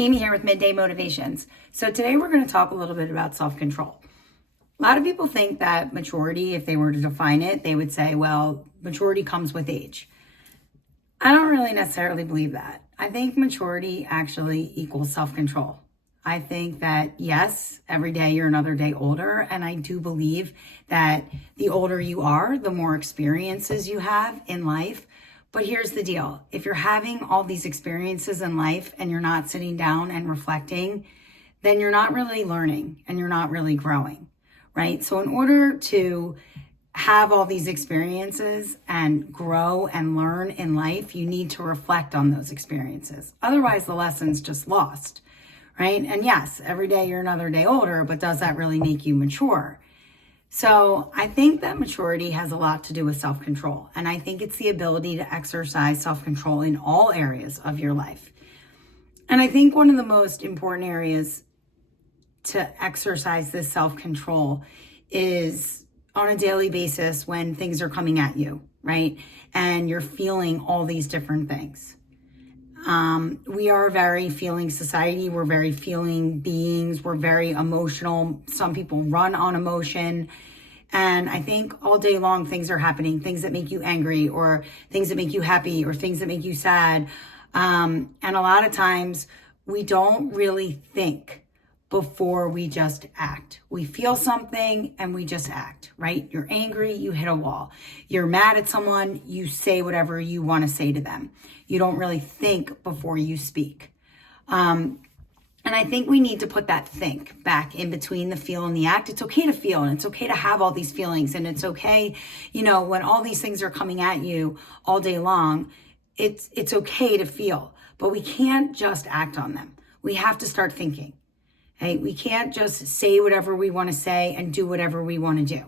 Amy here with Midday Motivations. So today we're going to talk a little bit about self-control. A lot of people think that maturity, if they were to define it, they would say, well, maturity comes with age. I don't really necessarily believe that. I think maturity actually equals self-control. I think that, yes, every day you're another day older. And I do believe that the older you are, the more experiences you have in life. But here's the deal. If you're having all these experiences in life and you're not sitting down and reflecting, then you're not really learning and you're not really growing, right? So in order to have all these experiences and grow and learn in life, you need to reflect on those experiences. Otherwise, the lesson's just lost, right? And yes, every day you're another day older, but does that really make you mature? So I think that maturity has a lot to do with self-control. And I think it's the ability to exercise self-control in all areas of your life. And I think one of the most important areas to exercise this self-control is on a daily basis when things are coming at you, right? And you're feeling all these different things. We are a very feeling society. We're very feeling beings. We're very emotional. Some people run on emotion. And I think all day long, things are happening, things that make you angry or things that make you happy or things that make you sad. And a lot of times we don't really think before we just act. We feel something and we just act, right? You're angry, you hit a wall. You're mad at someone, you say whatever you want to say to them. You don't really think before you speak. And I think we need to put that think back in between the feel and the act. It's okay to feel and it's okay to have all these feelings. And it's okay, when all these things are coming at you all day long, it's okay to feel, but we can't just act on them. We have to start thinking. Hey, we can't just say whatever we want to say and do whatever we want to do.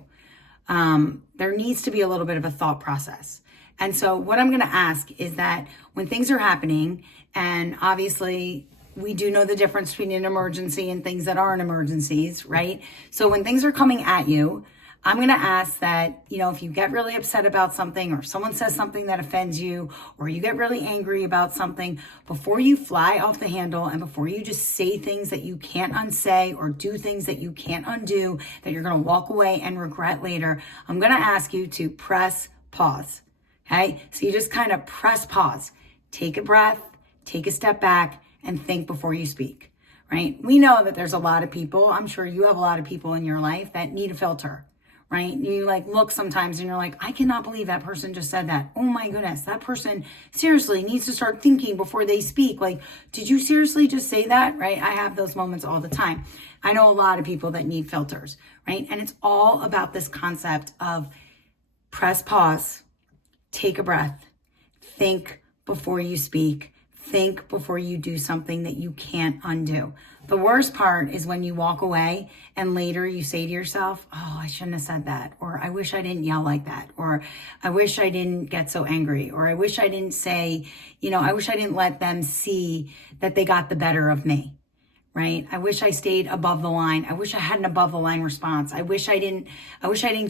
There needs to be a little bit of a thought process. And so what I'm going to ask is that when things are happening, and obviously we do know the difference between an emergency and things that aren't emergencies, right? So when things are coming at you, I'm going to ask that, if you get really upset about something or someone says something that offends you or you get really angry about something, before you fly off the handle and before you just say things that you can't unsay or do things that you can't undo, that you're going to walk away and regret later, I'm going to ask you to press pause. Okay? So you just kind of press pause, take a breath, take a step back and think before you speak, right? We know that there's a lot of people, I'm sure you have a lot of people in your life that need a filter. Right? You look sometimes and you're like, I cannot believe that person just said that. Oh my goodness, that person seriously needs to start thinking before they speak. Did you seriously just say that? Right? I have those moments all the time. I know a lot of people that need filters, right? And it's all about this concept of press pause, take a breath, think before you speak, think before you do something that you can't undo. The worst part is when you walk away and later you say to yourself, oh, I shouldn't have said that. Or I wish I didn't yell like that. Or I wish I didn't get so angry. Or I wish I didn't say, I wish I didn't let them see that they got the better of me. Right? I wish I stayed above the line. I wish I had an above the line response. I wish I didn't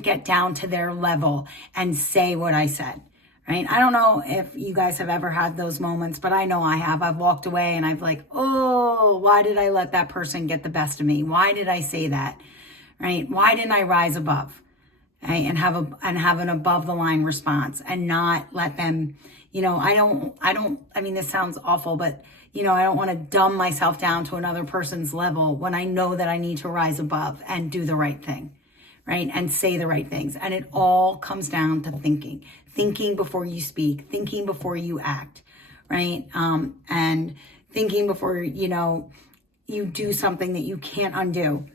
get down to their level and say what I said. Right? I don't know if you guys have ever had those moments, but I know I have. I've walked away and I've oh, why did I let that person get the best of me? Why did I say that? Right? Why didn't I rise above? Right? And have an above the line response and not let them, I mean, this sounds awful, but I don't want to dumb myself down to another person's level when I know that I need to rise above and do the right thing. Right? And say the right things. And it all comes down to thinking before you speak, thinking before you act, right? And thinking before, you do something that you can't undo.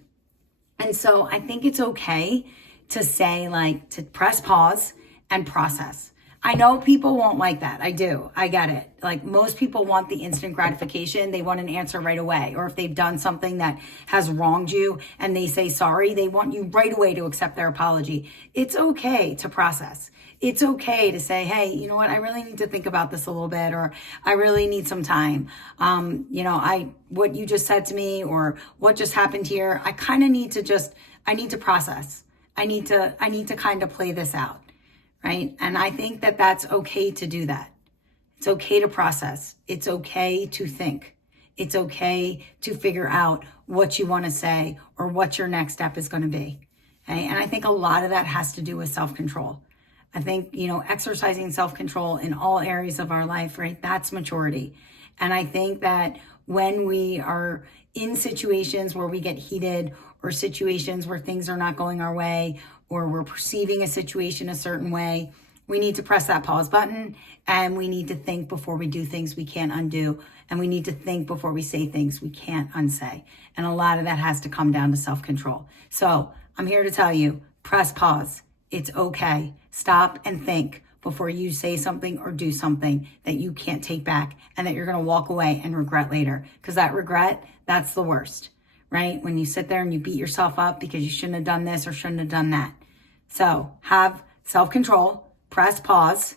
And so I think it's okay to say to press pause and process. I know people won't like that. I do. I get it. Most people want the instant gratification. They want an answer right away. Or if they've done something that has wronged you and they say sorry, they want you right away to accept their apology. It's okay to process. It's okay to say, hey, you know what? I really need to think about this a little bit, or I really need some time. What you just said to me or what just happened here, I kind of need to I need to process. I need to kind of play this out. Right? And I think that that's okay to do that. It's okay to process. It's okay to think. It's okay to figure out what you want to say or what your next step is going to be. Okay? And I think a lot of that has to do with self-control. I think, exercising self-control in all areas of our life, right? That's maturity. And I think that when we are in situations where we get heated or situations where things are not going our way or we're perceiving a situation a certain way, we need to press that pause button and we need to think before we do things we can't undo. And we need to think before we say things we can't unsay. And a lot of that has to come down to self-control. So I'm here to tell you, press pause. It's okay. Stop and think before you say something or do something that you can't take back and that you're going to walk away and regret later. Because that regret, that's the worst, right? When you sit there and you beat yourself up because you shouldn't have done this or shouldn't have done that. So have self-control, press pause,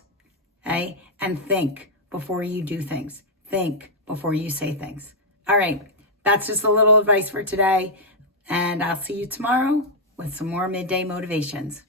okay, and think before you do things. Think before you say things. All right, that's just a little advice for today. And I'll see you tomorrow with some more midday motivations.